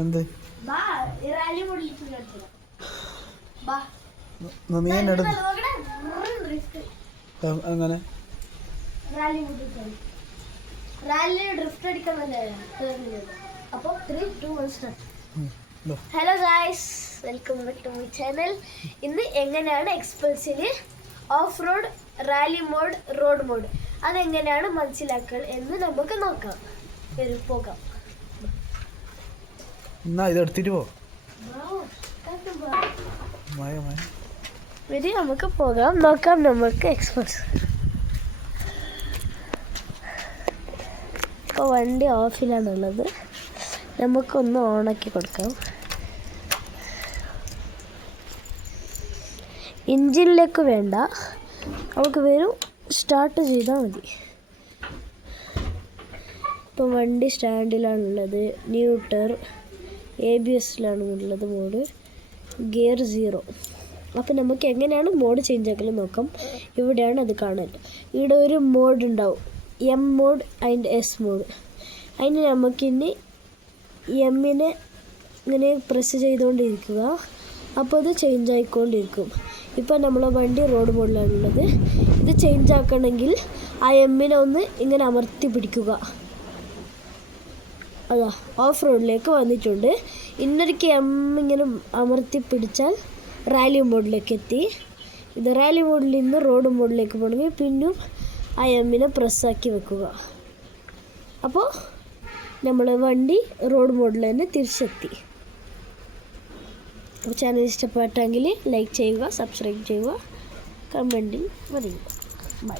എന്ത് അങ്ങനെ hello guys, welcome back to my channel. ഇന്ന് എങ്ങനെയാണ് എക്സ്പൾസിൽ off road, rally mode, road mode അതെങ്ങനെയാണ് മനസ്സിലാക്കുക എന്ന് നമുക്ക് നോക്കാം. പോകാം. ഇതെടുത്തിട്ട് നമുക്ക് പോകാം, നോക്കാം നമുക്ക് എക്സ്പൾസ്. ഇപ്പോൾ വണ്ടി ഓഫിലാണുള്ളത്, നമുക്കൊന്ന് ഓണാക്കി കൊടുക്കാം. എൻജിനിലേക്ക് വേണ്ട, നമുക്ക് വെറും സ്റ്റാർട്ട് ചെയ്താൽ മതി. ഇപ്പോൾ വണ്ടി സ്റ്റാൻഡിലാണുള്ളത്, ന്യൂട്ടർ, ABSലാണ് ഉള്ളത് മോഡ്, ഗിയർ 0. അപ്പോൾ നമുക്ക് എങ്ങനെയാണ് മോഡ് ചേഞ്ച് ആക്കൽ നോക്കാം. ഇവിടെയാണ് അത് കാണാൻ. ഇവിടെ ഒരു മോഡ് ഉണ്ടാവും, M mode and S mode. അതിന് നമുക്കിനി എമ്മിനെ ഇങ്ങനെ പ്രസ് ചെയ്തുകൊണ്ടിരിക്കുക, അപ്പോൾ അത് ചേഞ്ച് ആയിക്കൊണ്ടിരിക്കും. ഇപ്പോൾ നമ്മളെ വണ്ടി റോഡ് മോഡിലാണുള്ളത്. ഇത് ചേഞ്ച് ആക്കണമെങ്കിൽ ആ എമ്മിനെ ഒന്ന് ഇങ്ങനെ അമർത്തി പിടിക്കുക. അതാ ഓഫ് റോഡിലേക്ക് വന്നിട്ടുണ്ട്. ഇന്നൊരിക്കൽ ഇങ്ങനെ അമർത്തി പിടിച്ചാൽ റാലി മോഡിലേക്ക് എത്തി. ഇത് റാലി മോഡിൽ നിന്ന് റോഡ് മോഡിലേക്ക് പോകണമെങ്കിൽ പിന്നും ആ എമ്മിനെ പ്രസ്സാക്കി വെക്കുക. അപ്പോൾ നമ്മൾ വണ്ടി റോഡ് മോഡിൽ തന്നെ തിരിച്ചെത്തി. അപ്പോൾ ചാനൽ ഇഷ്ടപ്പെട്ടെങ്കിൽ ലൈക്ക് ചെയ്യുക, സബ്സ്ക്രൈബ് ചെയ്യുക, കമൻറ്റിൽ പറയുക.